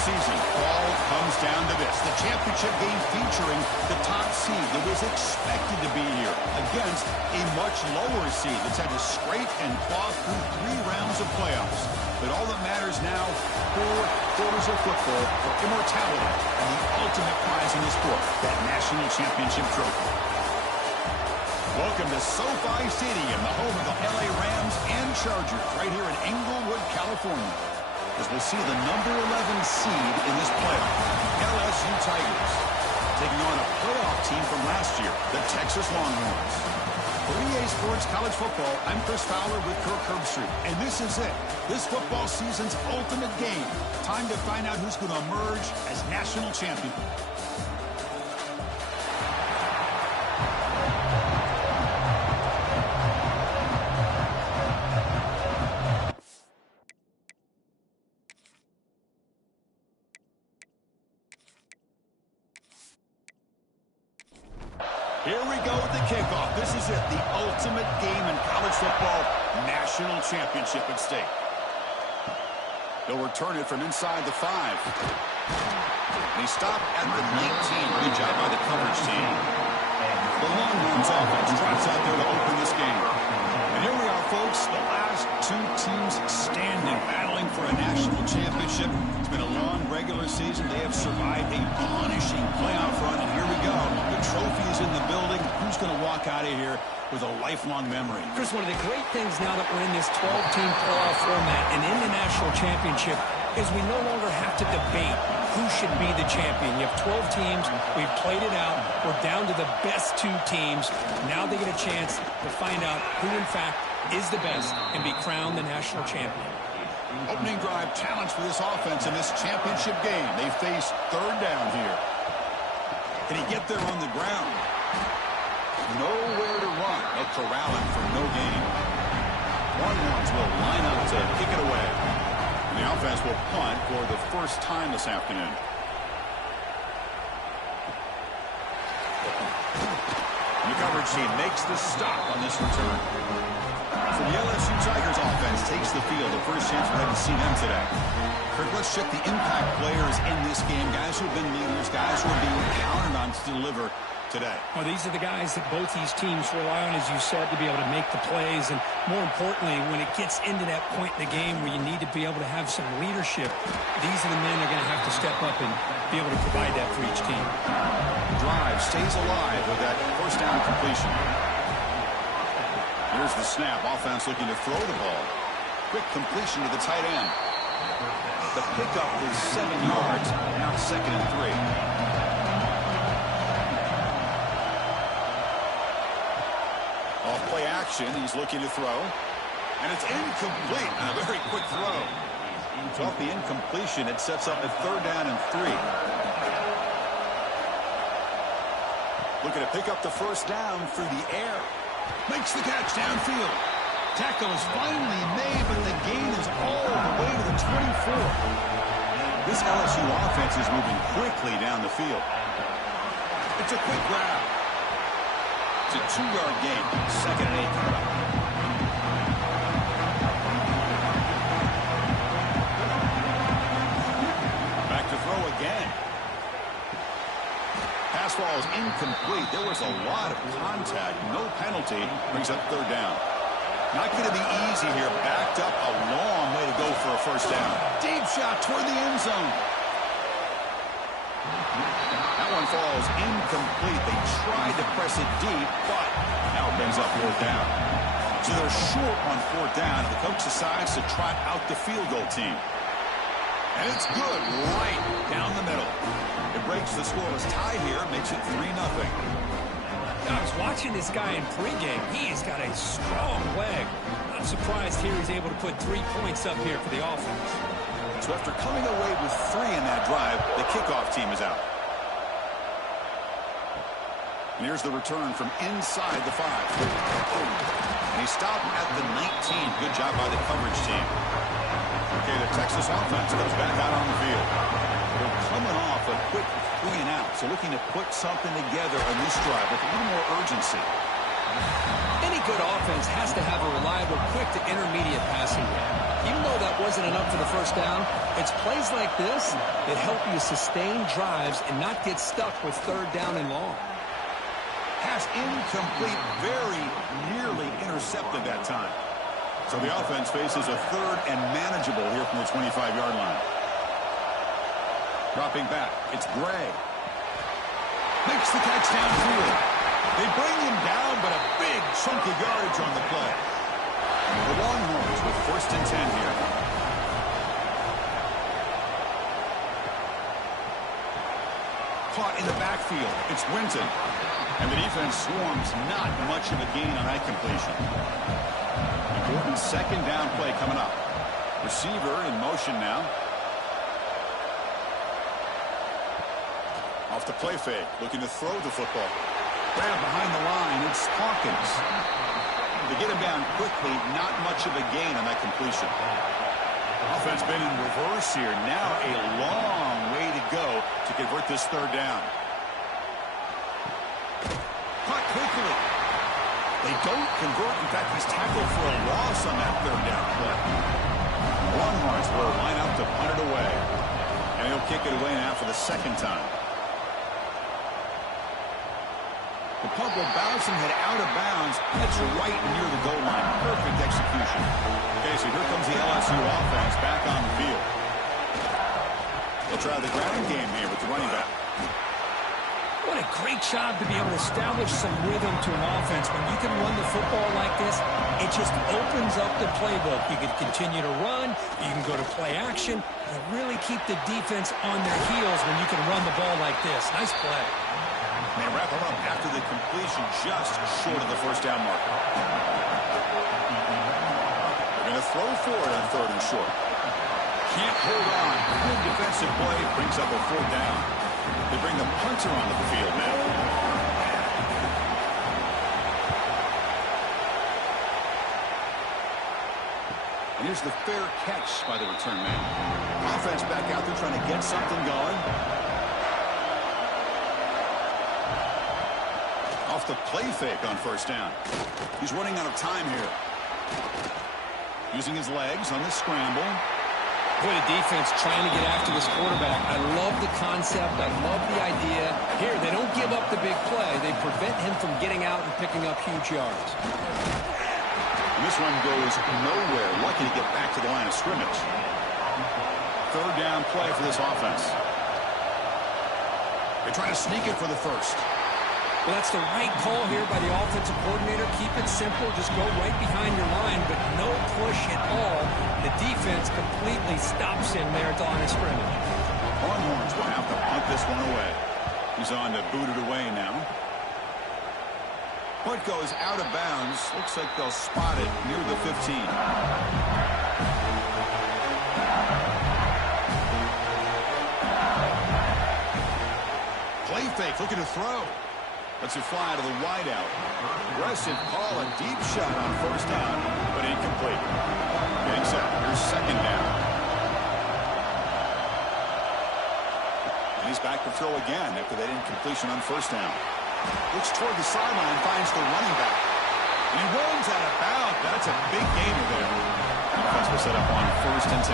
season, all comes down to this. The championship game featuring the top seed that was expected to be here against a much lower seed that's had to scrape and claw through 3 rounds of playoffs. But all that matters now, 4 quarters of football for immortality and the ultimate prize in the sport, that national championship trophy. Welcome to SoFi Stadium, the home of the LA Rams and Chargers, right here in Inglewood, California, as we'll see the number 11 seed in this playoff, LSU Tigers, taking on a playoff team from last year, the Texas Longhorns. For EA Sports College Football, I'm Chris Fowler with Kirk Herbstreit, and this is it. This football season's ultimate game. Time to find out who's going to emerge as national champion. Here we go with the kickoff. This is it, the ultimate game in college football, national championship at stake. They'll return it from inside the 5. They stop at the 19. Good job by the coverage team. The Longhorns offense drops out there to open this game. And here we are, folks, the last 2 teams standing, battling for a national championship. It's been a long regular season. They have survived a punishing playoff run, and here we go. The trophy is in the building. Who's going to walk out of here with a lifelong memory? Chris, one of the great things now that we're in this 12-team playoff format and in the national championship is we no longer have to debate who should be the champion. You have 12 teams. We've played it out. We're down to the best 2 teams. Now they get a chance to find out who, in fact, is the best and be crowned the national champion. Opening drive challenge for this offense in this championship game. They face 3rd down here. Can he get there on the ground? Nowhere to run. They'll corral him for no gain. Longhorns will line up to kick it away. And the offense will punt for the first time this afternoon. And the coverage team makes the stop on this return. So the LSU Tigers offense takes the field. The first chance we haven't seen them today. Kirk, let's check the impact players in this game. Guys who have been leaders, guys who are being counted on to deliver today. Well, these are the guys that both these teams rely on, as you said, to be able to make the plays. And more importantly, when it gets into that point in the game where you need to be able to have some leadership, these are the men that are going to have to step up and be able to provide that for each team. Drive stays alive with that first down completion. Here's the snap. Offense looking to throw the ball. Quick completion to the tight end. The pickup is 7 yards. Now 2nd and 3. Off play action. He's looking to throw. And it's incomplete. A very quick throw. So off the incompletion, it sets up a 3rd down and 3. Looking to pick up the first down through the air. Makes the catch downfield. Tackle is finally made, but the gain is all the way to the 24. This LSU offense is moving quickly down the field. It's a quick grab. It's a 2-yard gain. 2nd and 8 coming up. Back to throw again. Pass ball is incomplete. There was a lot of contact. No penalty. Brings up 3rd down. Not going to be easy here. Backed up a long way to go for a first down. Deep shot toward the end zone. That one falls incomplete. They tried to press it deep, but now it brings up 4th down. So they're short on 4th down. The coach decides to trot out the field goal team. And it's good right down the middle. It breaks the scoreless tie here, makes it 3-0. I was watching this guy in pregame. He's got a strong leg. I'm surprised here he's able to put 3 points up here for the offense. So after coming away with 3 in that drive, the kickoff team is out. And here's the return from inside the 5. And he stopped at the 19. Good job by the coverage team. Okay, the Texas offense goes back out on the field. They're coming off a quick 3 and out, so looking to put something together on this drive with a little more urgency. Any good offense has to have a reliable, quick to intermediate passing game. Even though that wasn't enough for the first down. It's plays like this that help you sustain drives and not get stuck with third down and long. Pass incomplete, very nearly intercepted that time. So the offense faces a third and manageable here from the 25-yard line. Dropping back, it's Gray. Makes the catch downfield. They bring him down, but a big chunk of yardage on the play. The Longhorns with 1st and 10 here. Caught in the backfield. It's Winton. And the defense swarms, not much of a gain on that completion. Important 2nd down play coming up. Receiver in motion now. Off the play fake, looking to throw the football. Grab behind the line, it's Hawkins. They get him down quickly, not much of a gain on that completion. Offense been in reverse here. Now a long way to go to convert this 3rd down. Caught quickly. They don't convert. In fact, he's tackled for a loss on that 3rd down play. Longhorns will line up to punt it away. And he'll kick it away now for the 2nd time. The punt will bounce and head out of bounds. That's right near the goal line. Perfect execution. Okay, so here comes the LSU offense back on the field. They'll try the ground game here with the running back. What a great job to be able to establish some rhythm to an offense. When you can run the football like this, it just opens up the playbook. You can continue to run. You can go to play action. And really keep the defense on their heels when you can run the ball like this. Nice play. They wrap him up after the completion just short of the 1st down mark. They're going to throw for it on 3rd and short. Can't hold on. Good defensive play. Brings up a 4th down. They bring the punter onto the field now. And here's the fair catch by the return man. Offense back out there trying to get something going. Off the play fake on 1st down. He's running out of time here. Using his legs on the scramble. Boy, the defense trying to get after this quarterback. I love the concept. I love the idea. Here, they don't give up the big play. They prevent him from getting out and picking up huge yards. And this one goes nowhere. Lucky to get back to the line of scrimmage. 3rd down play for this offense. They try to sneak it for the 1st. Well, that's the right call here by the offensive coordinator. Keep it simple. Just go right behind your line, but no push at all. The defense completely stops him there at the line of scrimmage. Longhorns will have to punt this one away. He's on to boot it away now. Punt goes out of bounds. Looks like they'll spot it near the 15. Play fake, looking to throw. Lets it fly to the wideout. Aggressive call, a deep shot on 1st down, but incomplete. Getting set. Here's 2nd down. And he's back to throw again after that incompletion on 1st down. Looks toward the sideline, finds the running back. And he runs out of bounds. That's a big gainer there. Defense will set up on 1st and 10.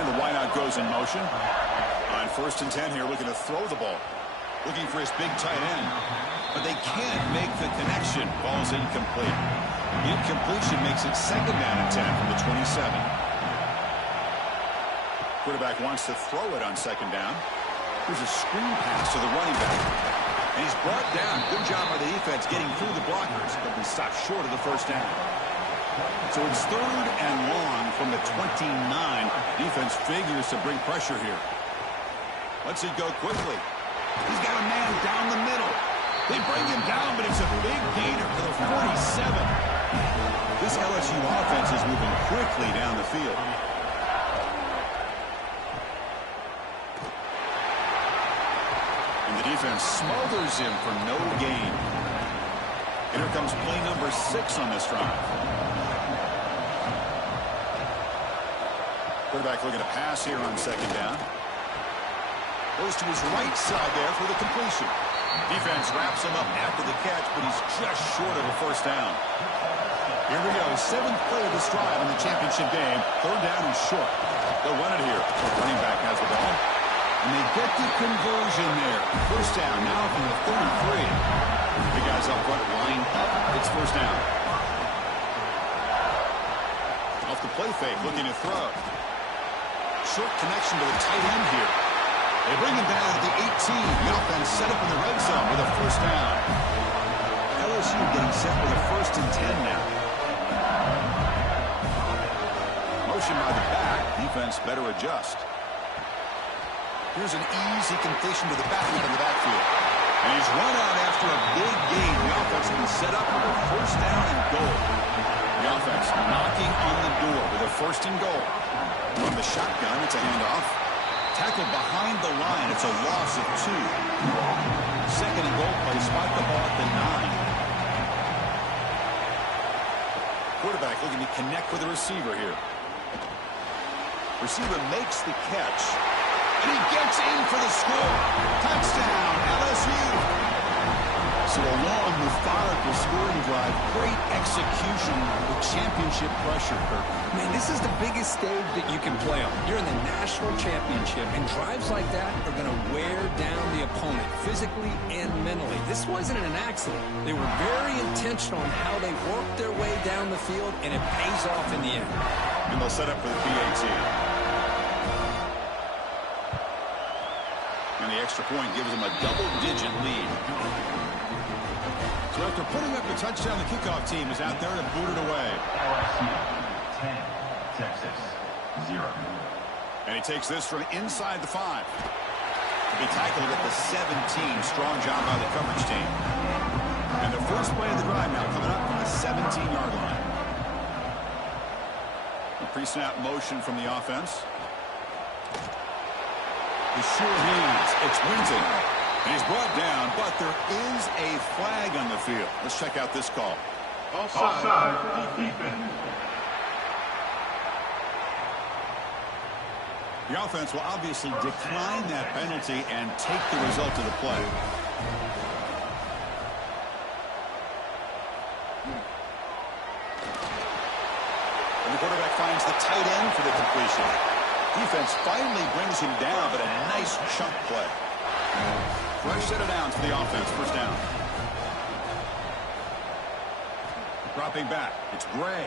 And the wideout goes in motion. On 1st and 10 here, looking to throw the ball. Looking for his big tight end. But they can't make the connection. Ball's incomplete. Incompletion makes it 2nd down and 10 from the 27. Quarterback wants to throw it on 2nd down. Here's a screen pass to the running back. And he's brought down. Good job by the defense getting through the blockers. But he stopped short of the 1st down. So it's 3rd and long from the 29. Defense figures to bring pressure here. Lets it go quickly. He's got a man down the middle. They bring him down, but it's a big gainer for the 47. This LSU offense is moving quickly down the field. And the defense smothers him for no gain. And here comes play number 6 on this drive. Quarterback looking to pass here on 2nd down. Goes to his right side there for the completion. Defense wraps him up after the catch, but he's just short of a 1st down. Here we go. 7th play of this drive in the championship game. 3rd down and short. They'll run it here. Running back has the ball. And they get the conversion there. 1st down now from the 33. The guys up front line up. It's 1st down. Off the play fake, looking to throw. Short connection to the tight end here. They bring him down at the 18. The offense set up in the red zone with a 1st down. LSU getting set with a 1st and 10 now. Motion by the back. Defense better adjust. Here's an easy completion to the backup in the backfield. And he's run out after a big gain. The offense will be set up with a 1st down and goal. The offense knocking on the door with a 1st and goal. From the shotgun, it's a handoff. Tackled behind the line. It's a loss of 2. 2nd and goal play. Spot the ball at the 9. Quarterback looking to connect with the receiver here. Receiver makes the catch. And he gets in for the score. Touchdown, LSU. So a long, methodical scoring drive. Great execution with championship pressure, Kirk. Man, this is the biggest stage that you can play on. You're in the national championship, and drives like that are going to wear down the opponent physically and mentally. This wasn't an accident. They were very intentional in how they worked their way down the field, and it pays off in the end. And they'll set up for the PAT. And the extra point gives them a double-digit lead. So after putting up the touchdown, the kickoff team is out there to boot it away. LSU 10, Texas 0. And he takes this from inside the 5. To be tackled at the 17. Strong job by the coverage team. And the first play of the drive now coming up from the 17-yard line. A pre-snap motion from the offense. The sure hands. It's Winton. And he's brought down, but there is a flag on the field. Let's check out this call. Offside for the defense. The offense will obviously decline that penalty and take the result of the play. And the quarterback finds the tight end for the completion. Defense finally brings him down, but a nice chunk play. Fresh set of downs for the offense. 1st down. Dropping back. It's Gray.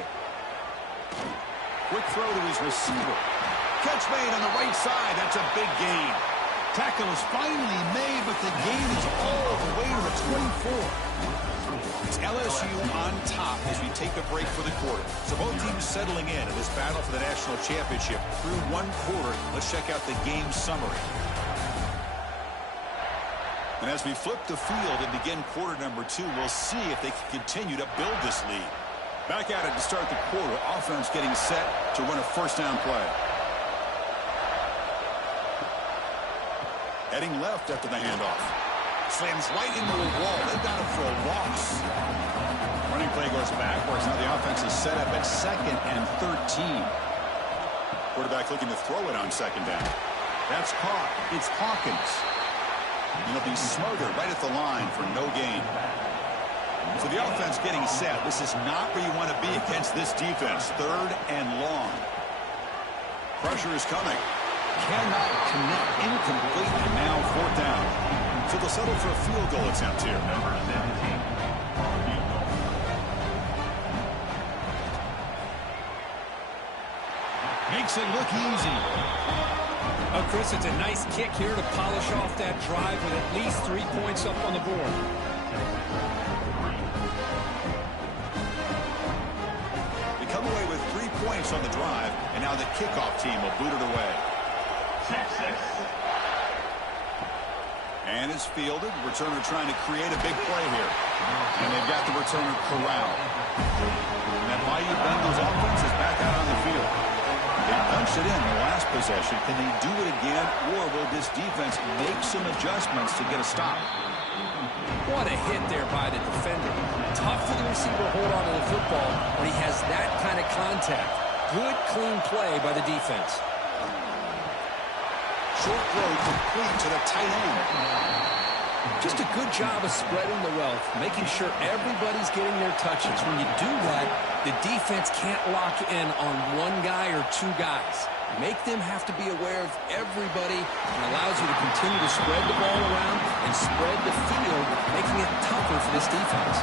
Quick throw to his receiver. Catch made on the right side. That's a big gain. Tackle is finally made, but the gain is all the way to the 24. It's LSU on top as we take a break for the quarter. So both teams settling in this battle for the national championship through 1 quarter. Let's check out the game summary. And as we flip the field and begin quarter number 2, we'll see if they can continue to build this lead. Back at it to start the quarter. Offense getting set to run a 1st down play. Heading left after the handoff. Slams right into the wall. They've got it for a loss. Running play goes backwards. Now the offense is set up at 2nd and 13. Quarterback looking to throw it on 2nd down. That's caught. It's Hawkins. He'll be smothered right at the line for no gain. So the offense getting set. This is not where you want to be against this defense. 3rd and long. Pressure is coming. Cannot connect. Incomplete. And now 4th down. So they'll settle for a field goal attempt here. Number 17. Makes it look easy. Oh, Chris, it's a nice kick here to polish off that drive with at least 3 points up on the board. They come away with 3 points on the drive, and now the kickoff team will boot it away. Texas. And it's fielded. Returner trying to create a big play here. And they've got the returner corralled. And that Bayou Bengals offense is back out on the field. They punched it in the last possession. Can they do it again, or will this defense make some adjustments to get a stop? What a hit there by the defender. Tough for the receiver to hold on to the football when he has that kind of contact. Good, clean play by the defense. Short throw complete to the tight end. Just a good job of spreading the wealth, making sure everybody's getting their touches. When you do that, the defense can't lock in on one guy or two guys. Make them have to be aware of everybody and allows you to continue to spread the ball around and spread the field, making it tougher for this defense.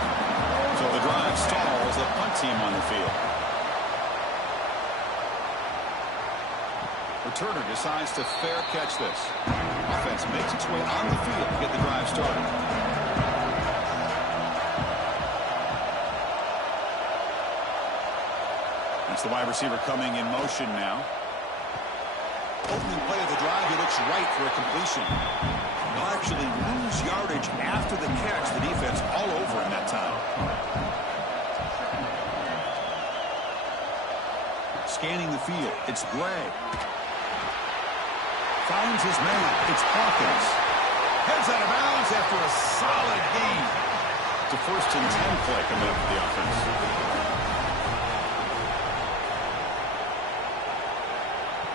So the drive stalls, the punt team on the field. Returner decides to fair catch this. Offense makes its way on the field to get the drive started. That's the wide receiver coming in motion now. Opening play of the drive, he looks right for a completion. He'll actually lose yardage after the catch. The defense all over him that time. Scanning the field, it's Gray. Finds his man. It's Hawkins. Heads out of bounds after a solid gain. It's a 1st and 10 play coming up for the offense.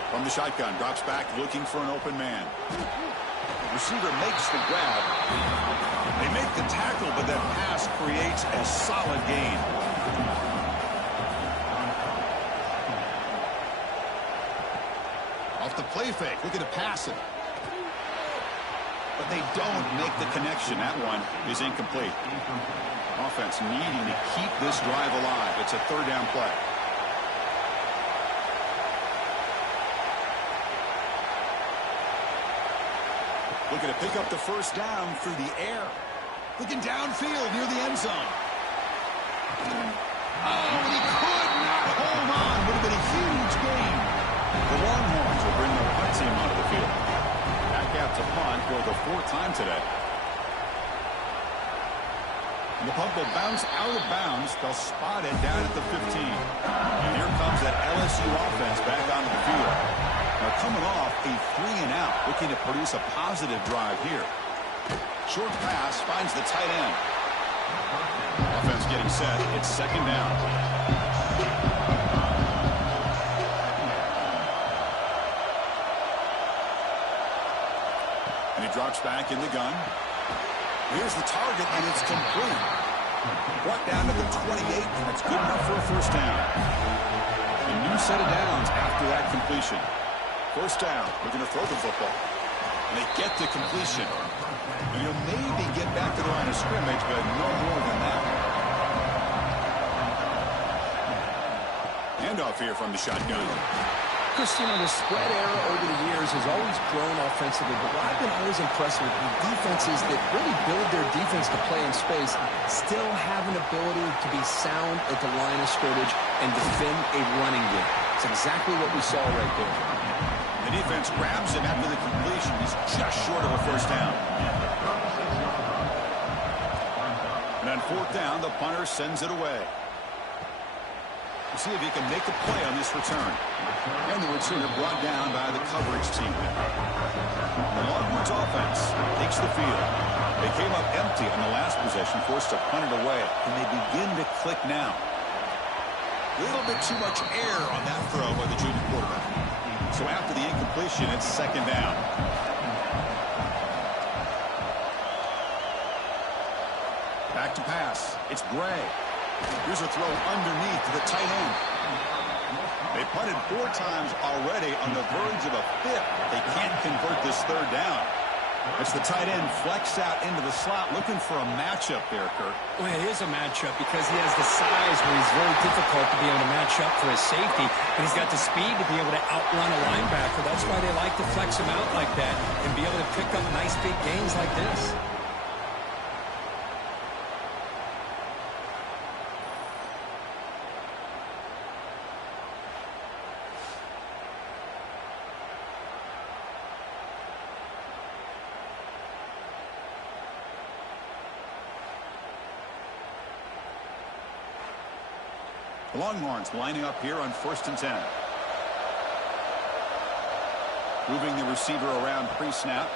From the shotgun, drops back looking for an open man. Receiver makes the grab. They make the tackle, but that pass creates a solid gain. Off the play fake, looking to pass it. But they don't make the connection. That one is incomplete. Offense needing to keep this drive alive. It's a 3rd down play. Looking to pick up the 1st down through the air. Looking downfield near the end zone. Oh, he could not hold on. Would have been a huge gain. The Longhorns will bring their punt team onto the field. Back out to punt for the 4th time today. And the punt will bounce out of bounds. They'll spot it down at the 15. And here comes that LSU offense back onto the field. Now coming off a 3-and-out, looking to produce a positive drive here. Short pass finds the tight end. Offense getting set. It's 2nd down. And he drops back in the gun. Here's the target, and it's complete. Brought down to the 28, and it's good enough for a 1st down. A new set of downs after that completion. 1st down, we're going to throw the football. And they get the completion. And you'll maybe get back to the line of scrimmage, but no more than that. Handoff here from the shotgun. Christian, the spread era over the years has always grown offensively, but what I've been always impressed with defenses that really build their defense to play in space still have an ability to be sound at the line of scrimmage and defend a running game. It's exactly what we saw right there. The defense grabs him after the completion. He's just short of a 1st down. And on 4th down, the punter sends it away. We'll see if he can make a play on this return. And the returner brought down by the coverage team. The Longhorns offense takes the field. They came up empty on the last possession, forced to punt it away. And they begin to click now. A little bit too much air on that throw by the junior quarterback. So after the incompletion, it's 2nd down. Back to pass. It's Gray. Here's a throw underneath to the tight end. They punted 4 times already on the verge of a 5th. They can't convert this 3rd down. It's the tight end flexed out into the slot, looking for a matchup there, Kurt. Well, it is a matchup because he has the size where he's very difficult to be able to match up for his safety, but he's got the speed to be able to outrun a linebacker. That's why they like to flex him out like that and be able to pick up nice big gains like this. The Longhorns lining up here on 1st and 10. Moving the receiver around pre-snap.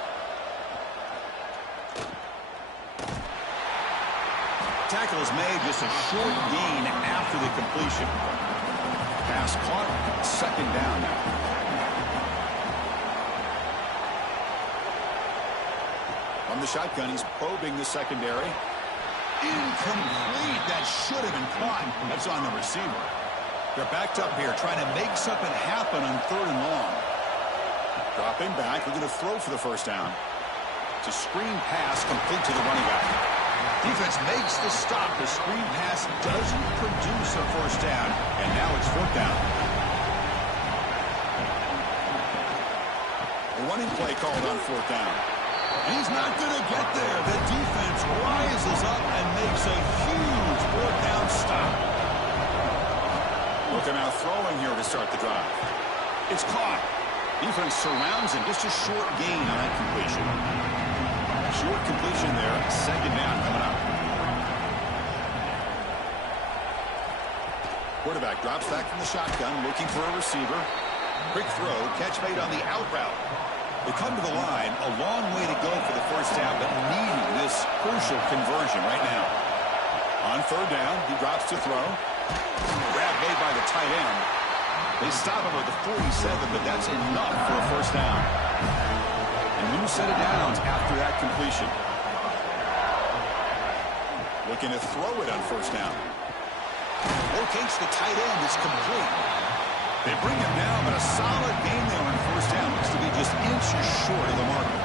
Tackle is made, just a short gain after the completion. Pass caught, 2nd down now. From the shotgun, he's probing the secondary. Incomplete. That should have been caught. That's on the receiver. They're backed up here, trying to make something happen on 3rd and long. Dropping back, looking to throw for the first down. It's a screen pass complete to the running back. Defense makes the stop. The screen pass doesn't produce a first down, and now it's 4th down. A running play called on 4th down. He's not going to get there. The defense rises up and makes a huge 4th down stop. Look at now throwing here to start the drive. It's caught. Defense surrounds him. Just a short gain on that completion. Short completion there. 2nd down coming up. Quarterback drops back from the shotgun, looking for a receiver. Quick throw. Catch made on the out route. They come to the line. A long way to go for the first down, but needing this crucial conversion right now. On 3rd down, he drops to throw. Grab made by the tight end. They stop him at the 47, but that's enough for a first down. And new set of downs after that completion. Looking to throw it on 1st down. Locates the tight end. It's complete. They bring him down, but a solid gain there on 1st down. Looks to be just inches short of the marker.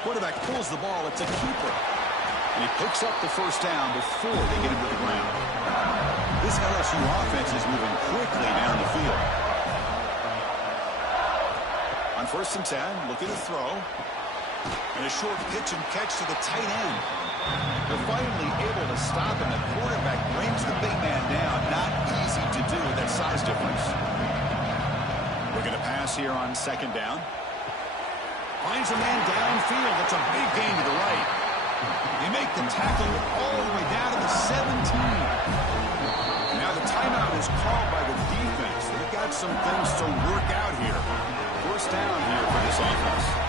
Quarterback pulls the ball. It's a keeper. And he picks up the first down before they get him to the ground. This LSU offense is moving quickly down the field. On 1st and 10, looking to throw. And a short pitch and catch to the tight end. They're finally able to stop, and the quarterback brings the big man down. Not easy to do with that size difference. Looking to pass here on 2nd down. Finds a man downfield. That's a big gain to the right. They make the tackle all the way down to the 17. Now the timeout is called by the defense. They've got some things to work out here. 1st down here for this offense.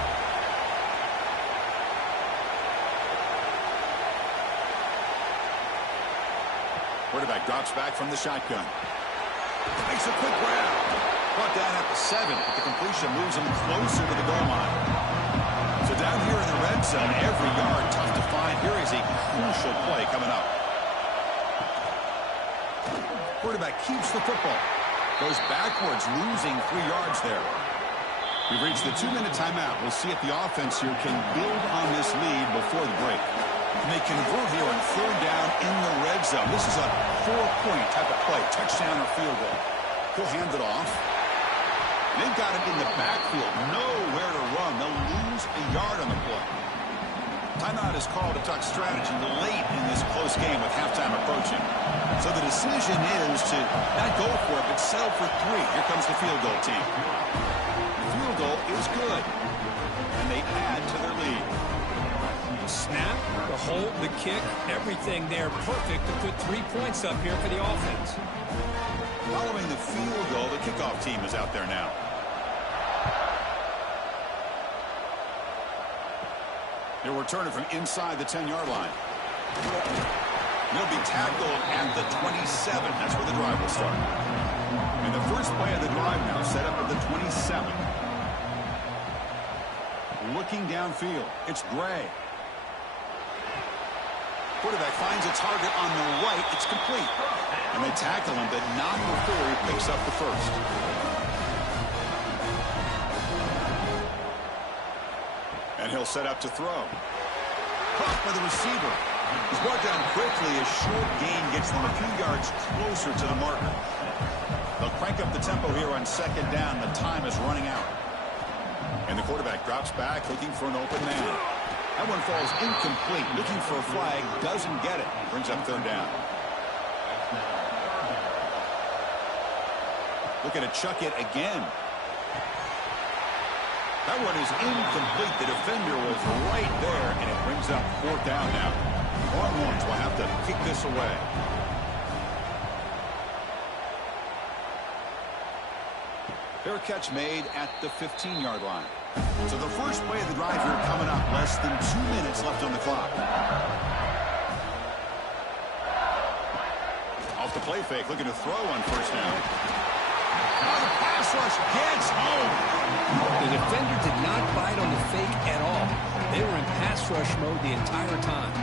Quarterback drops back from the shotgun. Makes a quick grab. Brought down at the 7. But the completion moves him closer to the goal line. So down here in the red zone, every yard tough to find. Here is a crucial play coming up. Quarterback keeps the football. Goes backwards, losing 3 yards there. We've reached the 2-minute timeout. We'll see if the offense here can build on this lead before the break. And they convert here on 3rd down in the red zone. This is a 4-point type of play. Touchdown or field goal. He'll hand it off. They've got him in the backfield. Nowhere to run. They'll lose a yard on the play. Timeout is called to talk strategy late in this close game with halftime approaching. So the decision is to not go for it, but settle for 3. Here comes the field goal team. The field goal is good. And they add to their lead. The snap, the hold, the kick, everything there perfect to put 3 points up here for the offense. Following the field goal, the kickoff team is out there now. They'll return it from inside the 10-yard line. They'll be tackled at the 27. That's where the drive will start. And the first play of the drive now set up at the 27. Looking downfield, it's Gray. Quarterback finds a target on the right. It's complete. And they tackle him, but not before he picks up the first. And he'll set up to throw. Caught by the receiver. He's brought down quickly. A short gain gets them a few yards closer to the marker. They'll crank up the tempo here on 2nd down. The time is running out. And the quarterback drops back, looking for an open man. That one falls incomplete. Looking for a flag. Doesn't get it. Brings up 3rd down. Looking to chuck it again. That one is incomplete. The defender was right there, and it brings up 4th down now. Longhorns will have to kick this away. Fair catch made at the 15-yard line. So the first play of the drive here coming up. Less than 2 minutes left on the clock. Off the play fake, looking to throw on 1st down. Now the pass rush gets home. The defender did not bite on the fake at all. They were in pass rush mode the entire time.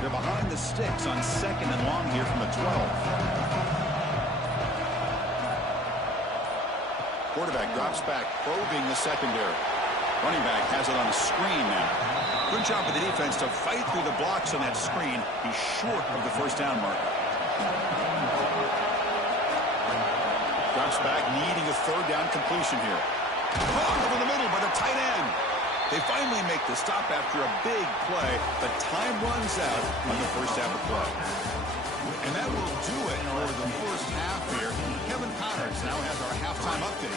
They're behind the sticks on 2nd and long here from the 12. Quarterback drops back, probing the secondary. Running back has it on a screen now. Good job with the defense to fight through the blocks on that screen. He's short of the first down marker. Drops back, needing a 3rd down completion here. Caught over the middle by the tight end. They finally make the stop after a big play, but time runs out on the first half of play. And that will do it for the first half here. Kevin Connors now has our halftime update.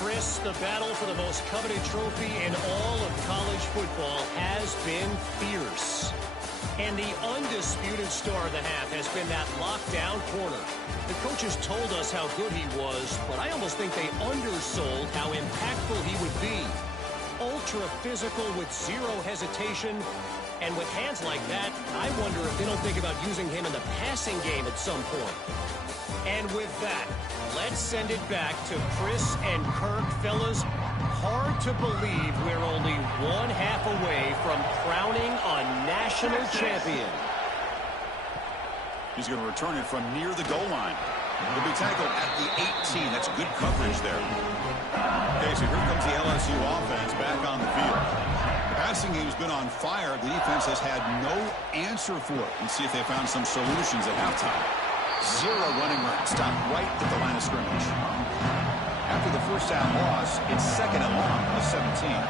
Chris, the battle for the most coveted trophy in all of college football has been fierce. And the undisputed star of the half has been that lockdown corner. The coaches told us how good he was, but I almost think they undersold how impactful he would be. Ultra physical with zero hesitation. And with hands like that, I wonder if they don't think about using him in the passing game at some point. And with that, let's send it back to Chris and Kirk. Fellas, hard to believe we're only 1/2 away from crowning a national champion. He's going to return it from near the goal line. He'll be tackled at the 18. That's good coverage there. Okay, so here comes the LSU offense back on the field. The passing game's been on fire. The defense has had no answer for it. Let's see if they found some solutions at halftime. 0 running room. Stopped right at the line of scrimmage. After the first down loss, it's 2nd and long on the 17.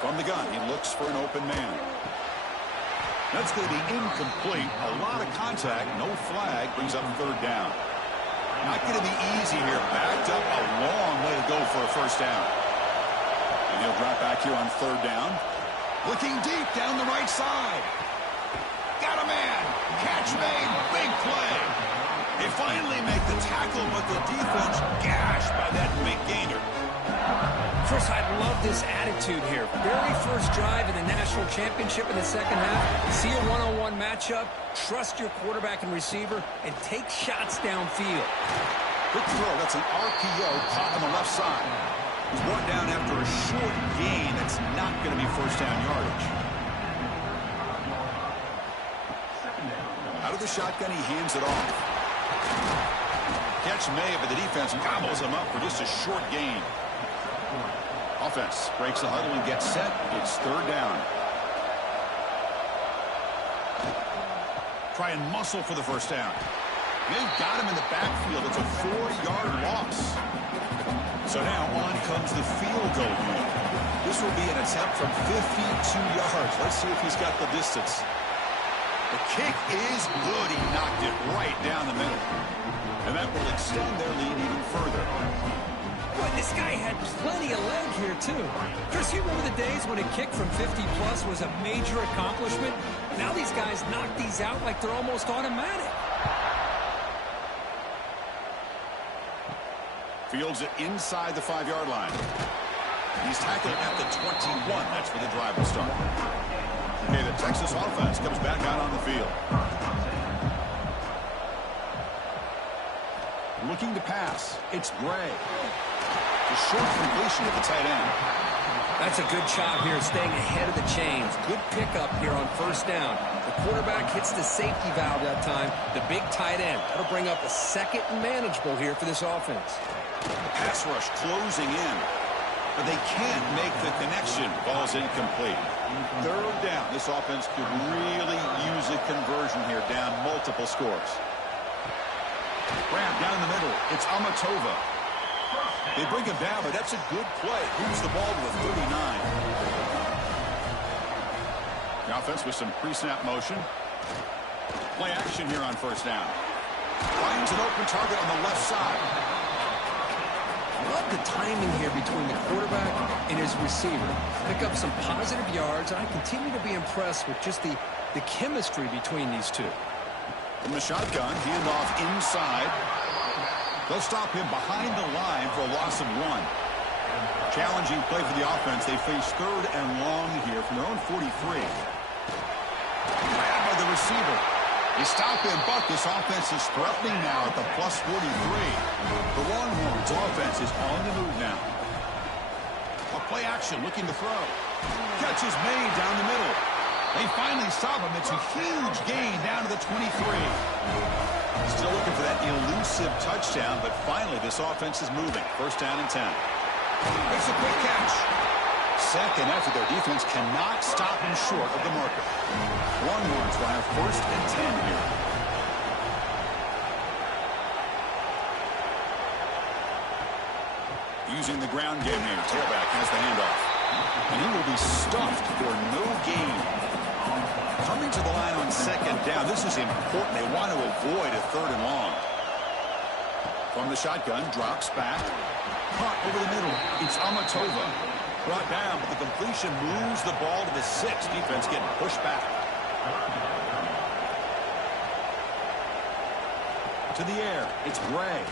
From the gun, he looks for an open man. That's going to be incomplete. A lot of contact, no flag, brings up 3rd down. Not going to be easy here. Backed up a long way to go for a first down. And he'll drop back here on 3rd down. Looking deep down the right side. Got a man. Catch made. Big play. They finally make the tackle, but the defense gashed by that big gainer. Chris, I love this attitude here. Very first drive in the national championship in the second half. See a one-on-one matchup, trust your quarterback and receiver, and take shots downfield. Quick throw. That's an RPO caught on the left side. He's brought down after a short gain. That's not going to be first down yardage. Out of the shotgun, he hands it off. Catch made, but the defense gobbles him up for just a short gain. Offense breaks the huddle and gets set. It's 3rd down. Try and muscle for the first down. They've got him in the backfield. It's a 4-yard loss. So now on comes the field goal unit. This will be an attempt from 52 yards. Let's see if he's got the distance. The kick is good. He knocked it right down the middle. And that will extend their lead even further. Boy, this guy had plenty of leg here, too. Chris, you remember the days when a kick from 50-plus was a major accomplishment? Now these guys knock these out like they're almost automatic. Fields it inside the 5-yard line. He's tackled at the 21. That's where the drive will start. Okay, the Texas offense comes back out on the field. Looking to pass. It's Gray. The short completion at the tight end. That's a good job here, staying ahead of the chains. Good pickup here on first down. The quarterback hits the safety valve that time. The big tight end. That'll bring up a 2nd and manageable here for this offense. The pass rush closing in. But they can't make the connection. Ball's incomplete. 3rd down. This offense could really use a conversion here, down multiple scores. Grab down the middle. It's Amatova. They bring him down, but that's a good play. Moves the ball to the 39. The offense with some pre-snap motion. Play action here on first down. Finds an open target on the left side. Love the timing here between the quarterback and his receiver. Pick up some positive yards, and I continue to be impressed with just the chemistry between these two. From the shotgun, handoff inside. They'll stop him behind the line for a loss of 1. Challenging play for the offense. They face 3rd and long here from their own 43. Grabbed by the receiver. They stop him, but this offense is threatening now at the plus 43. The Longhorns offense is on the move now. A play action, looking to throw. Catch is made down the middle. They finally stop him. It's a huge gain down to the 23. Still looking for that elusive touchdown, but finally this offense is moving. 1st down and 10. It's a quick catch. Second effort. Their defense cannot stop him short of the marker. Longhorns will have 1st and 10 here. Using the ground game here. Tailback has the handoff. And he will be stuffed for no gain. Coming to the line on 2nd down. This is important. They want to avoid a 3rd and long. From the shotgun, drops back. Caught over the middle. It's Amatova. Brought down, but the completion moves the ball to the 6. Defense getting pushed back. To the air. It's Gray.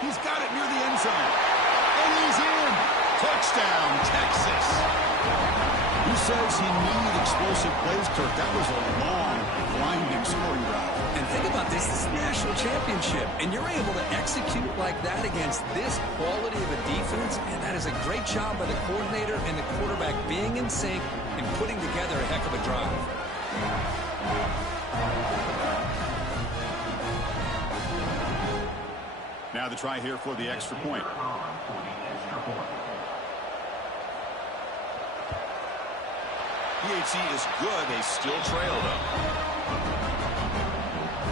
He's got it near the end zone. And he's in. Touchdown, Texas. Who says he needed explosive plays, Kirk? That was a long, winding scoring drive. And think about this. This is a national championship, and you're able to execute like that against this quality of a defense, and that is a great job by the coordinator and the quarterback being in sync and putting together a heck of a drive. Now the try here for the extra point. PHC is good. They still trail, though.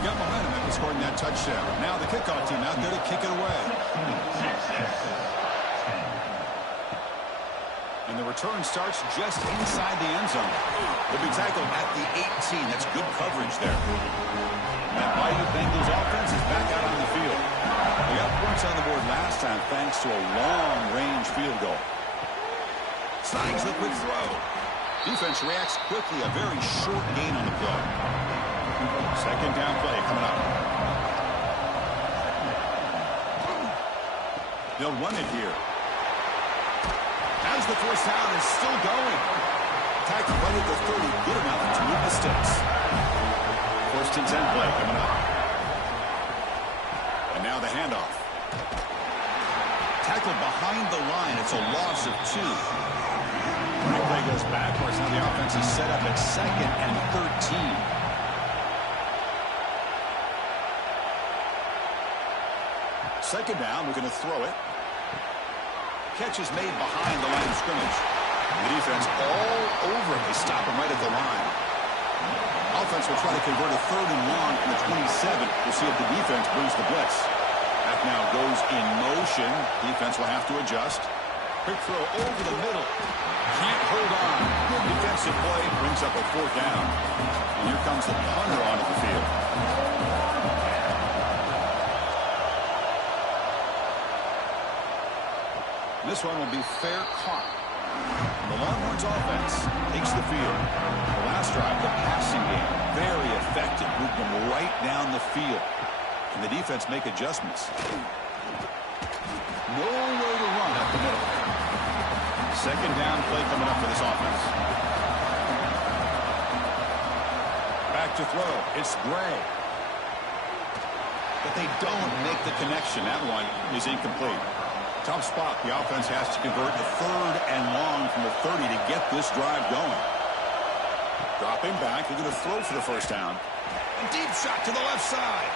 Got momentum after scoring that touchdown. Now the kickoff team out there to kick it away. And the return starts just inside the end zone. They'll be tackled at the 18. That's good coverage there. That mighty Bengals offense is back out on the field. They got points on the board last time thanks to a long-range field goal. Snides the quick throw. Defense reacts quickly. A very short gain on the play. 2nd down play coming up. They'll run it here. As the 1st down is still going. Tackled right at the 30. Good enough to move the sticks. 1st and 10 play coming up. And now the handoff. Tackled behind the line. It's a loss of 2. The play goes backwards. Now the offense is set up at 2nd and 13. Second down. We're going to throw it. Catch is made behind the line of scrimmage. The defense all over him. They stop him right at the line. Offense will try to convert a 3rd and long from the 27. We'll see if the defense brings the blitz. That now goes in motion. Defense will have to adjust. Quick throw over the middle. Can't hold on. Good defensive play. Brings up a 4th down. And here comes the punter onto the field. This one will be fair caught. The Longhorns offense takes the field. The last drive, the passing game, very effective. Moved them right down the field. Can the defense make adjustments? Nowhere to run up the middle. 2nd down play coming up for this offense. Back to throw. It's Gray. But they don't make the connection. That one is incomplete. Tough spot. The offense has to convert the 3rd and long from the 30 to get this drive going. Dropping back. They're going to throw for the 1st down. A deep shot to the left side.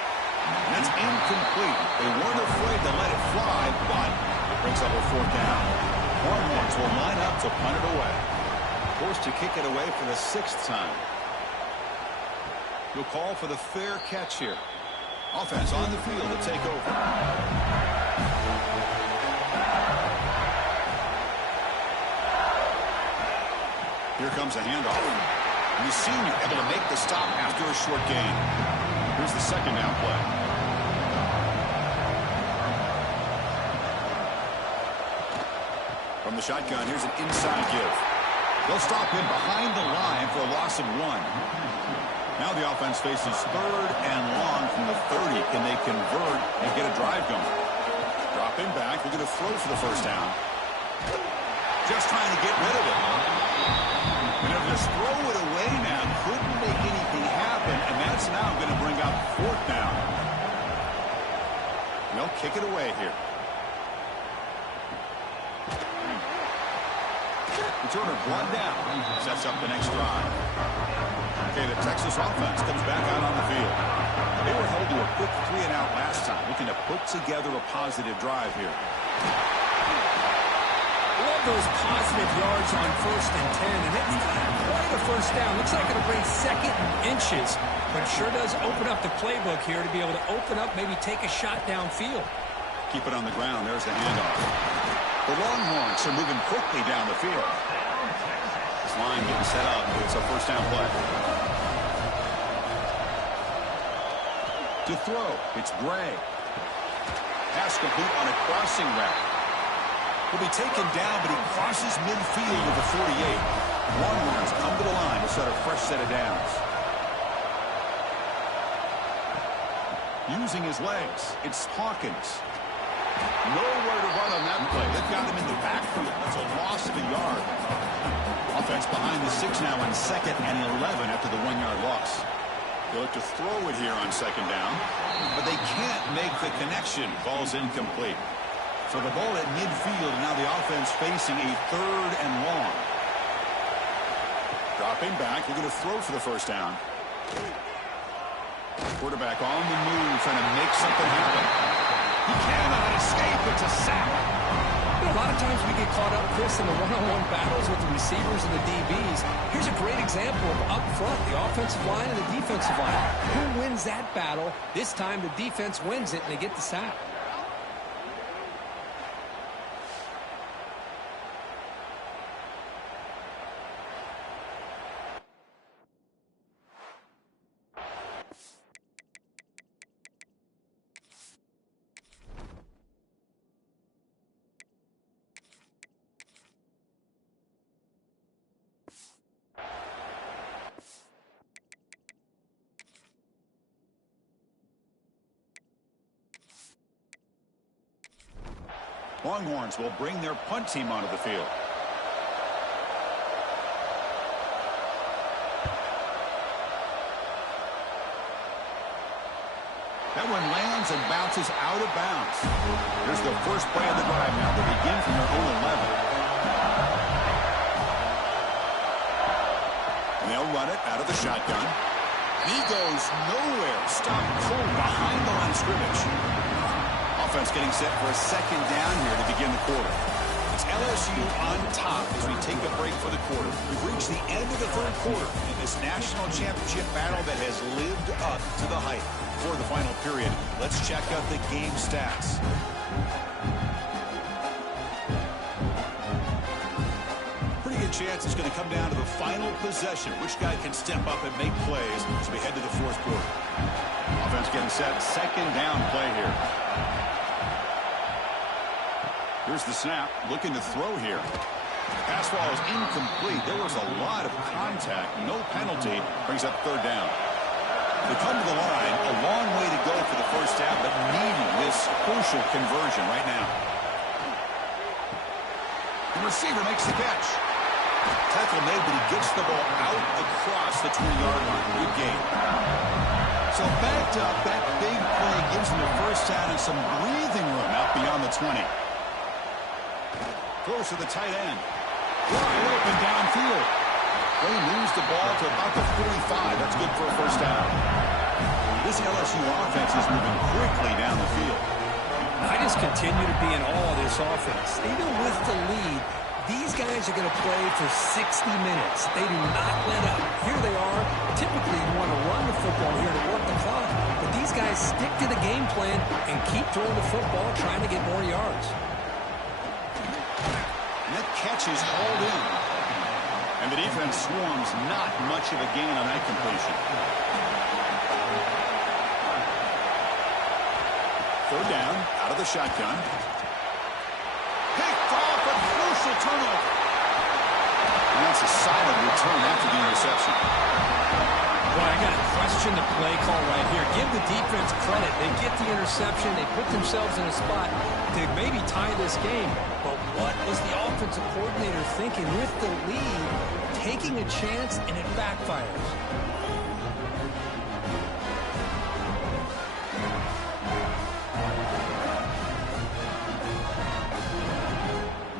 That's incomplete. They weren't afraid to let it fly, but it brings up a 4th down. Longhorns will line up to punt it away. Forced to kick it away for the 6th time. He'll call for the fair catch here. Offense on the field to take over. Here comes a handoff. And the senior able to make the stop after a short gain. Here's the 2nd down play. From the shotgun, here's an inside give. They'll stop him behind the line for a loss of 1. Now the offense faces third and long from the 30. Can they convert and get a drive going? Dropping back. They're going to throw for the first down. Just trying to get rid of it. And they'll just throw it away now. Couldn't make anything happen. And that's now going to bring up fourth down. And they'll kick it away here. Return of 1 down. Sets up the next drive. Okay, the Texas offense comes back out on the field. They were held to a quick 3-and-out last time, looking to put together a positive drive here. Love those positive yards on 1st and 10, and it's quite a first down. Looks like it'll bring second and inches, but sure does open up the playbook here to be able to open up, maybe take a shot downfield. Keep it on the ground. There's the handoff. The Longhorns are moving quickly down the field. This line getting set up. It's a first down play. To throw, it's Gray. Pass complete on a crossing route. Will be taken down, but he crosses midfield with the 48. Longhorns come to the line to start a fresh set of downs. Using his legs, it's Hawkins. Nowhere to run on that play. They've got him in the backfield. That's a loss of a yard. Offense behind the 6 now on 2nd and 11 after the 1-yard loss. They look to throw it here on 2nd down, but they can't make the connection. Ball's incomplete. So the ball at midfield, and now the offense facing a 3rd and long. Dropping back, they're going to throw for the first down. Quarterback on the move, trying to make something happen. He cannot escape. It's a sack. You know, a lot of times we get caught up, Chris, in the one-on-one battles with the receivers and the DBs. Here's a great example of up front, the offensive line and the defensive line. Who wins that battle? This time the defense wins it, and they get the sack. Longhorns will bring their punt team onto the field. That one lands and bounces out of bounds. Here's the first play of the drive now. They begin from their own 11. And they'll run it out of the shotgun. And he goes nowhere. Stopped cold behind the line of scrimmage. Offense getting set for a 2nd down here to begin the quarter. It's LSU on top as we take a break for the quarter. We've reached the end of the 3rd quarter in this national championship battle that has lived up to the hype. For the final period, let's check out the game stats. Pretty good chance it's going to come down to the final possession. Which guy can step up and make plays as we head to the 4th quarter. Offense getting set. 2nd down play here. Here's the snap, looking to throw here. Pass ball is incomplete. There was a lot of contact. No penalty. Brings up 3rd down. They come to the line. A long way to go for the first down, but needing this crucial conversion right now. The receiver makes the catch. Tackle made, but he gets the ball out across the 20-yard line. Good game. So backed up, that big play gives him a first down and some breathing room out beyond the 20. Throws to the tight end. Wide open downfield. They moves the ball to about the 45. That's good for a first down. This LSU offense is moving quickly down the field. I just continue to be in awe of this offense. Even with the lead, these guys are going to play for 60 minutes. They do not let up. Here they are. Typically, you want to run the football here to work the clock. But these guys stick to the game plan and keep throwing the football, trying to get more yards. That catch is hauled in. And the defense swarms. Not much of a gain on that completion. 3rd down, out of the shotgun. Picked off, a crucial turnover. And that's a solid return after the interception. Well, I got to mentioned the play call right here. Give the defense credit. They get the interception. They put themselves in a spot to maybe tie this game. But what was the offensive coordinator thinking with the lead, taking a chance, and it backfires?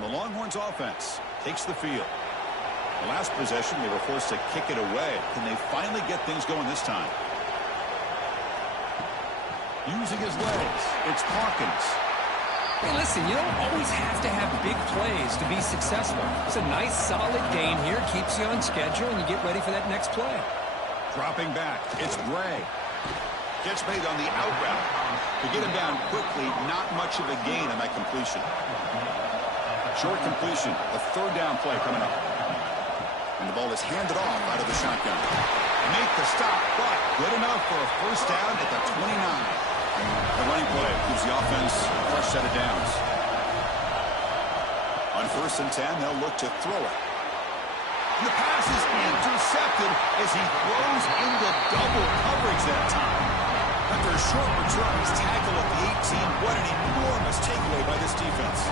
The Longhorns offense takes the field. The last possession, they were forced to kick it away. Can they finally get things going this time? Using his legs, it's Hawkins. Hey, listen, you don't always have to have big plays to be successful. It's a nice, solid gain here. Keeps you on schedule, and you get ready for that next play. Dropping back, it's Gray. Gets made on the out route. To get him down quickly, not much of a gain on that completion. Short completion, a third down play coming up. And the ball is handed off out of the shotgun. Make the stop, but good enough for a first down at the 29. The running play gives the offense a fresh set of downs. On 1st and 10, they'll look to throw it. And the pass is intercepted as he throws into double coverage that time. After a short return, he's tackled at the 18. What an enormous takeaway by this defense.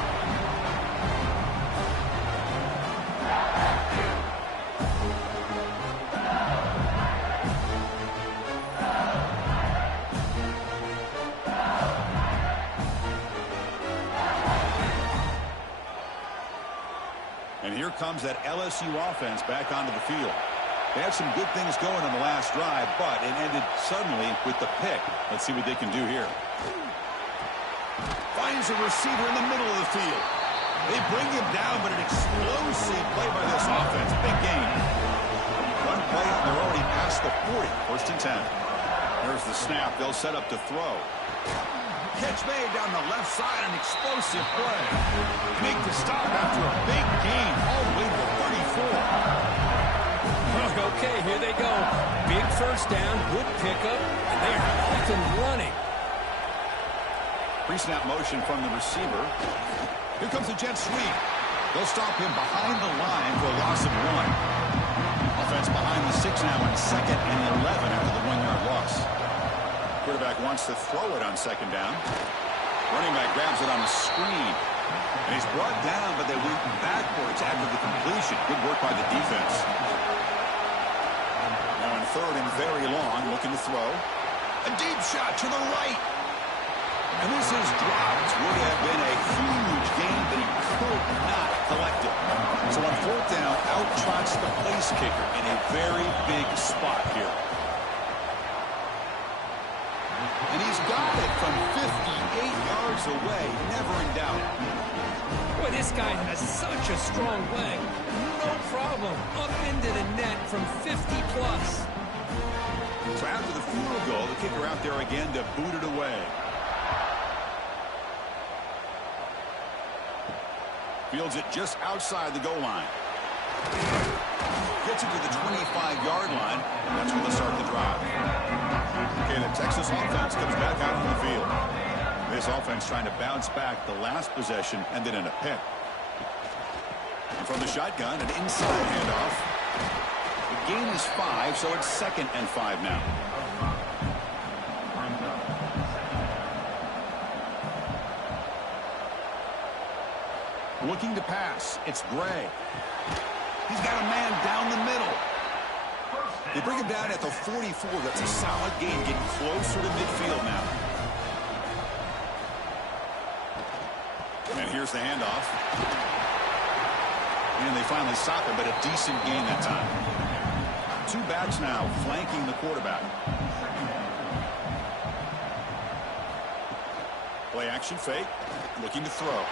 And here comes that LSU offense back onto the field. They had some good things going on the last drive, but it ended suddenly with the pick. Let's see what they can do here. Finds a receiver in the middle of the field. They bring him down, but an explosive play by this offense. Big gain. One play, and they're already past the 40. 1st and 10. There's the snap. They'll set up to throw. Catch made down the left side, an explosive play. Make the stop after a big gain all the way to the 34. Okay, here they go. Big first down, good pickup, and they are off and running. Pre-snap motion from the receiver. Here comes the jet sweep. They'll stop him behind the line for a loss of 1. Offense behind the 6 now in 2nd and 11 after the 1-yard loss. Quarterback wants to throw it on 2nd down. Running back grabs it on the screen. And he's brought down, but they went backwards after the completion. Good work by the defense. Now in 3rd and very long, looking to throw. A deep shot to the right. And this is dropped. Would have been a huge gain, but he could not collect it. So on 4th down, out trots the place kicker in a very big spot here. And he's got it from 58 yards away, never in doubt. Boy, this guy has such a strong leg. No problem. Up into the net from 50-plus. So after the field goal, the kicker out there again to boot it away. Fields it just outside the goal line. Gets it to the 25-yard line, and that's when they'll start the drive. Okay, the Texas offense comes back out on the field. This offense trying to bounce back. The last possession ended in a pick. And from the shotgun, an inside handoff. The gain is 5, so it's 2nd and 5 now. Looking to pass. It's Gray. He's got a man down the middle. They bring him down at the 44. That's a solid gain, getting closer to midfield now. And here's the handoff. And they finally stop him, but a decent gain that time. 2 backs now flanking the quarterback. Play action fake. Looking to throw.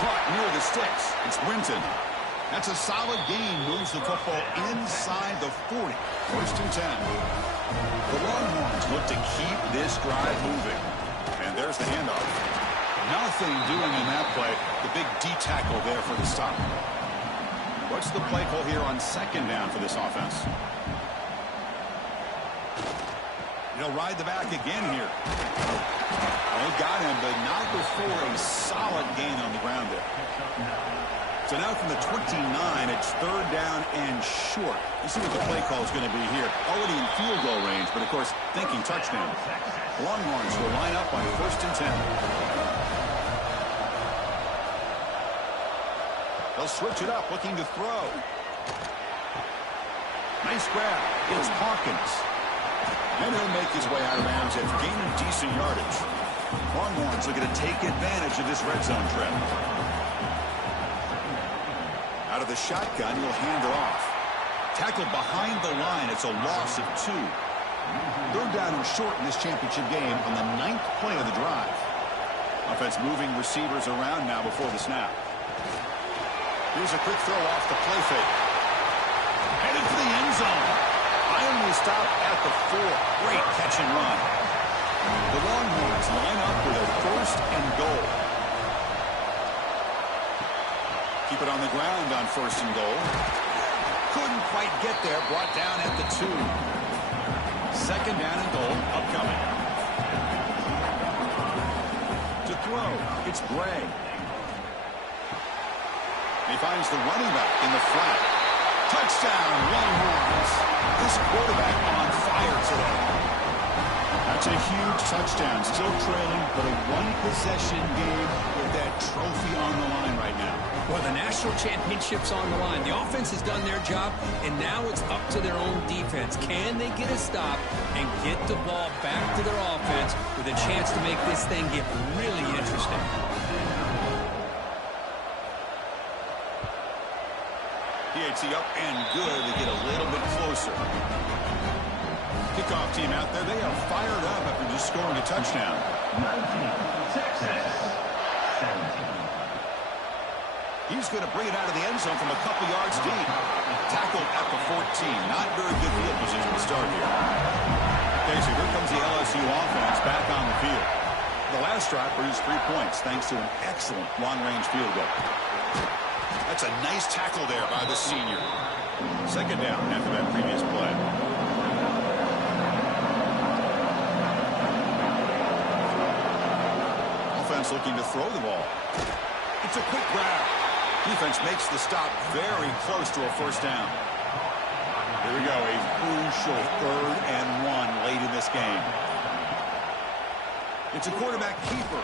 Caught near the sticks. It's Winton. That's a solid gain. Moves the football inside the 40. 1st and 10. The Longhorns look to keep this drive moving. And there's the handoff. Nothing doing in that play. The big D tackle there for the stop. What's the play call here on 2nd down for this offense? They'll ride the back again here. They got him, but not before a solid gain on the ground there. So now from the 29, it's third down and short. You see what the play call is going to be here. Already in field goal range, but of course, thinking touchdown. Longhorns will line up on 1st and 10. They'll switch it up, looking to throw. Nice grab. It's Hawkins. And he'll make his way out of bounds after gaining decent yardage. Longhorns looking to take advantage of this red zone trip. Out of the shotgun, he'll hand it off. Tackled behind the line. It's a loss of 2. Third down and short in this championship game on the 9th play of the drive. Offense moving receivers around now before the snap. Here's a quick throw off the play fake. Headed for the end zone. Finally stopped at the 4. Great catch and run. The Longhorns line up with a 1st and goal. Keep it on the ground on 1st and goal. Couldn't quite get there. Brought down at the 2. 2nd down and goal upcoming. To throw, it's Bray. He finds the running back in the flat. Touchdown, Longhorns. This quarterback on fire today. That's a huge touchdown. Still trailing, but a one-possession game with that trophy on the line right now. Well, the national championship's on the line. The offense has done their job, and now it's up to their own defense. Can they get a stop and get the ball back to their offense with a chance to make this thing get really interesting? PAT up and good to get a little bit closer. Kickoff team out there, they are fired up after just scoring a touchdown. 19, Texas, 17. He's going to bring it out of the end zone from a couple yards deep. Tackled at the 14. Not very good field position to start here. Okay, so here comes the LSU offense back on the field. The last drive produced 3 points thanks to an excellent long-range field goal. That's a nice tackle there by the senior. 2nd down after that previous play. Offense looking to throw the ball. It's a quick grab. Defense makes the stop very close to a 1st down. Here we go, a crucial 3rd and 1 late in this game. It's a quarterback keeper.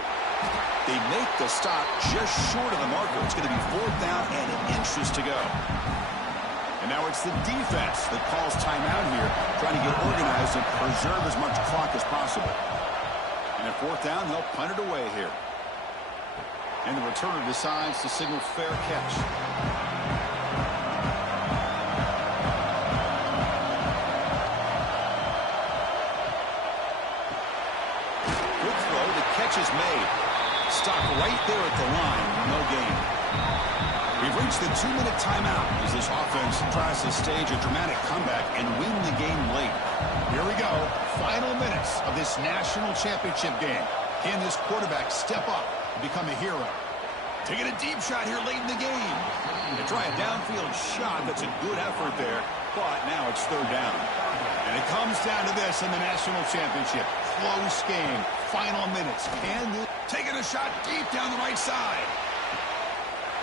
They make the stop just short of the marker. It's going to be 4th down and inches to go. And now it's the defense that calls timeout here, trying to get organized and preserve as much clock as possible. And at 4th down, they'll punt it away here. And the returner decides to signal fair catch. Good throw. The catch is made. Stop right there at the line. No gain. We've reached the 2-minute timeout as this offense tries to stage a dramatic comeback and win the game late. Here we go. Final minutes of this national championship game. Can this quarterback step up and become a hero? Taking a deep shot here late in the game. They try a downfield shot. That's a good effort there. But now it's 3rd down. And it comes down to this in the national championship. Close game. Final minutes. Taking a shot deep down the right side.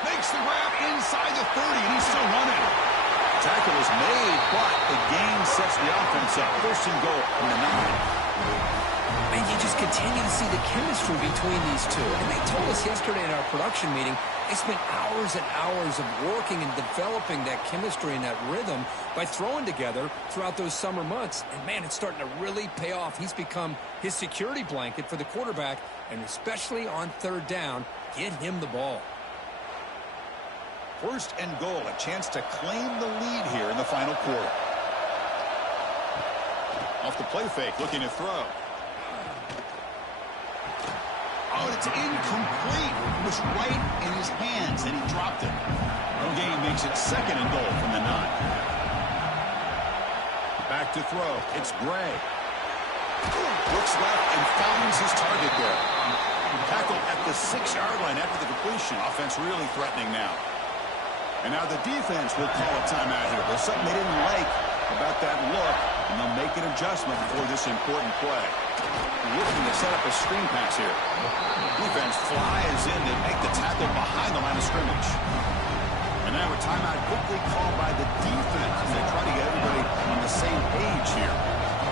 Makes the grab inside the 30, and he's still running. Tackle is made, but the gain sets the offense up. 1st and goal from the 9. And you just continue to see the chemistry between these two. And they told us yesterday in our production meeting, they spent hours and hours of working and developing that chemistry and that rhythm by throwing together throughout those summer months. And, man, it's starting to really pay off. He's become his security blanket for the quarterback, and especially on 3rd down, get him the ball. 1st and goal, a chance to claim the lead here in the final quarter. Off the play fake, looking to throw. Oh, it's incomplete. It was right in his hands, and he dropped it. No gain makes it 2nd and goal from the 9. Back to throw. It's Bray. Looks left and finds his target there. Tackled at the 6-yard line after the completion. Offense really threatening now. And now the defense will call a timeout here. There's something they didn't like about that look, and they'll make an adjustment before this important play. Looking to set up a screen pass here. Defense flies in to make the tackle behind the line of scrimmage. Now a timeout quickly called by the defense as they try to get everybody on the same page here.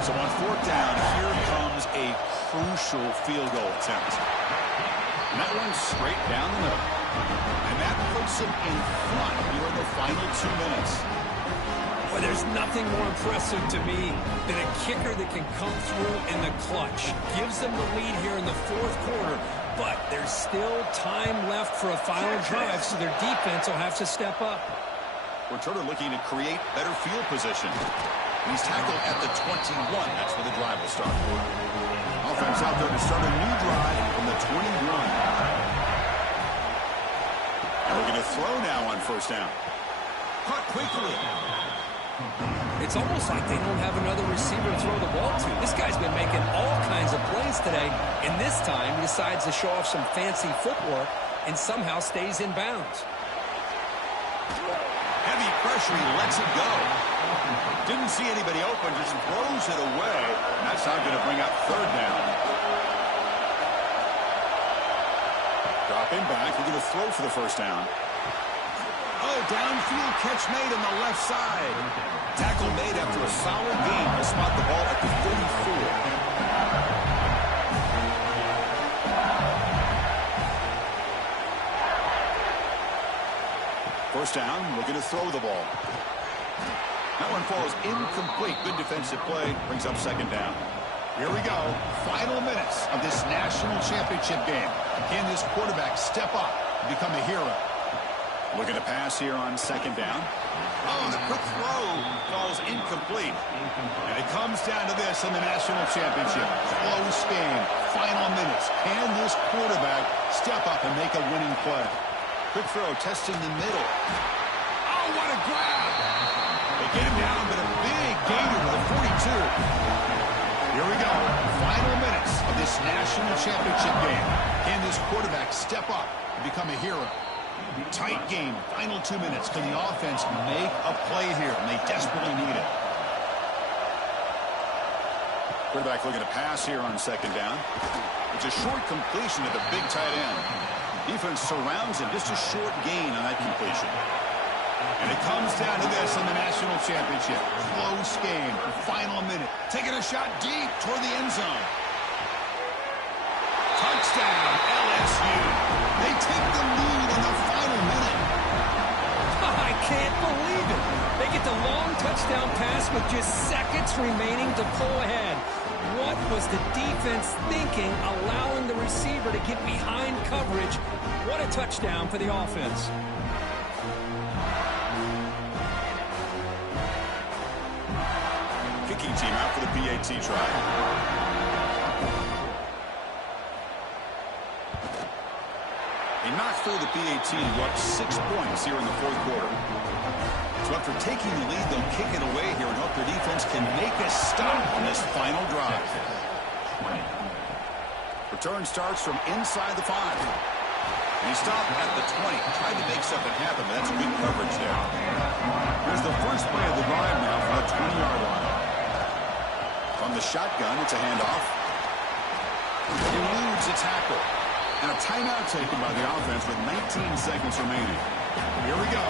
So on fourth down, here comes a crucial field goal attempt. And that one's straight down the middle. And that puts them in front during the final 2 minutes. Boy, there's nothing more impressive to me than a kicker that can come through in the clutch. Gives them the lead here in the fourth quarter, but there's still time left for a final drive, so their defense will have to step up. Returner looking to create better field position. He's tackled at the 21. That's where the drive will start. Offense out there to start a new drive from the 21. And we're going to throw now on first down. Caught quickly. It's almost like they don't have another receiver to throw the ball to. This guy's been making all kinds of plays today, and this time he decides to show off some fancy footwork and somehow stays in bounds. Heavy pressure, he lets it go. Didn't see anybody open, just throws it away. And that's not going to bring up third down. Dropping back, we're going to throw for the first down. Oh, downfield catch made on the left side. Tackle made after a solid gain. He'll spot the ball at the 34. First down, looking to throw the ball. That one falls incomplete. Good defensive play. Brings up second down. Here we go. Final minutes of this national championship game. Can this quarterback step up and become a hero? Looking to pass here on second down. Oh, the quick throw falls incomplete. And it comes down to this in the national championship. Close game. Final minutes. Can this quarterback step up and make a winning play? Quick throw testing the middle. Oh, what a grab! They get him down, but a big gainer to the 42. Here we go. Final minutes of this national championship game. Can this quarterback step up and become a hero? Tight game. Final 2 minutes. Can the offense make a play here? And they desperately need it. Quarterback looking to pass here on second down. It's a short completion to the big tight end. Defense surrounds him. Just a short gain on that completion. And it comes down to this in the national championship. Close game. Final minute. Taking a shot deep toward the end zone. Touchdown, LSU. They take the lead in the final minute. I can't believe it. They get the long touchdown pass with just seconds remaining to pull ahead. What was the defense thinking, allowing the receiver to get behind coverage? What a touchdown for the offense. Kicking team out for the PAT try. He knocks through the PAT to go up 6 points here in the fourth quarter. So after taking the lead, they'll kick it away here and hope their defense can make a stop on this final drive. Return starts from inside the 5. And he stopped at the 20. Tried to make something happen, but that's good coverage there. Here's the first play of the drive now from the 20-yard line. From the shotgun, it's a handoff. Eludes a tackle. And a timeout taken by the offense with 19 seconds remaining. Here we go.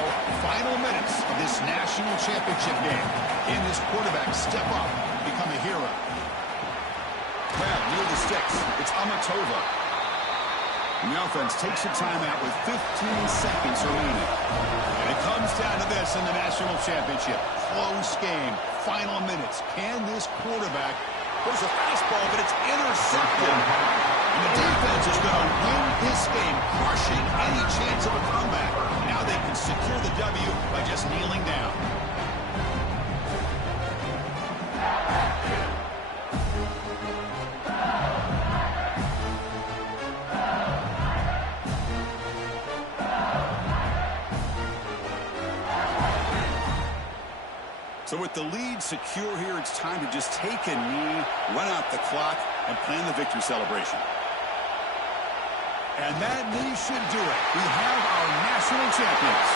Final minutes of this national championship game. Can this quarterback step up and become a hero? Grab near the sticks. It's Amatova. And the offense takes a timeout with 15 seconds remaining. And it comes down to this in the national championship. Close game. Final minutes. Can this quarterback... There's a fastball, but it's intercepted. And the defense is going to win this game, crushing any chance of a comeback. Now they can secure the W by just kneeling down. So with the lead secure here, it's time to just take a knee, run out the clock, and plan the victory celebration. And that knee should do it. We have our national champions.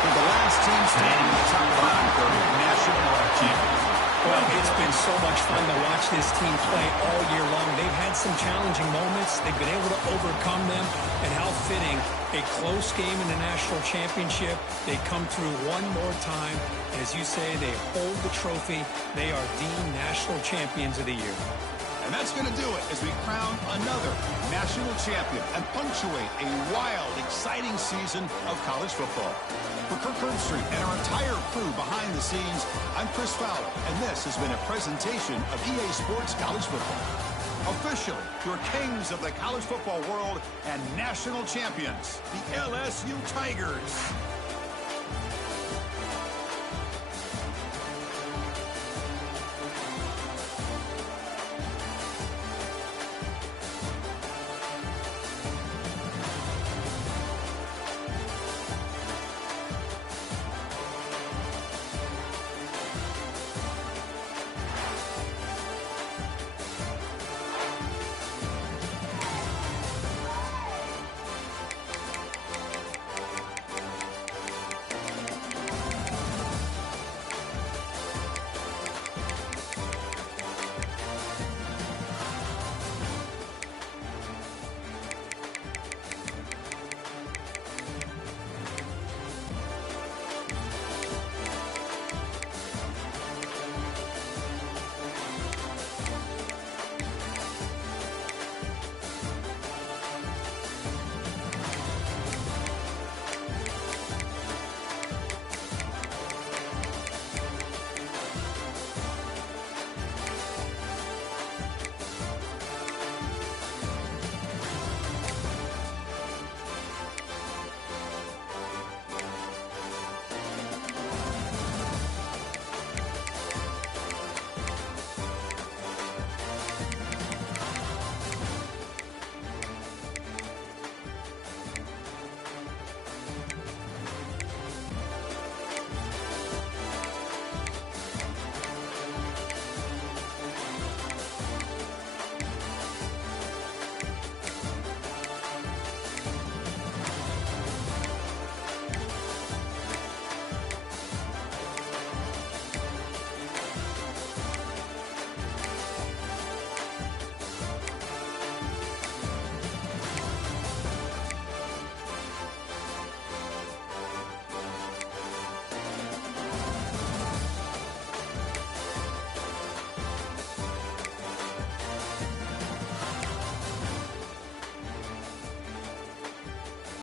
For the last team standing at the top of the line for national champions. Well, it's been so much fun to watch this team play all year long. They've had some challenging moments. They've been able to overcome them. And how fitting, a close game in the national championship. They come through one more time. And as you say, they hold the trophy. They are deemed national champions of the year. And that's going to do it as we crown another national champion and punctuate a wild, exciting season of college football. For Kirk Herbstreit and our entire crew behind the scenes, I'm Chris Fowler, and this has been a presentation of EA Sports College Football. Officially, your kings of the college football world and national champions, the LSU Tigers.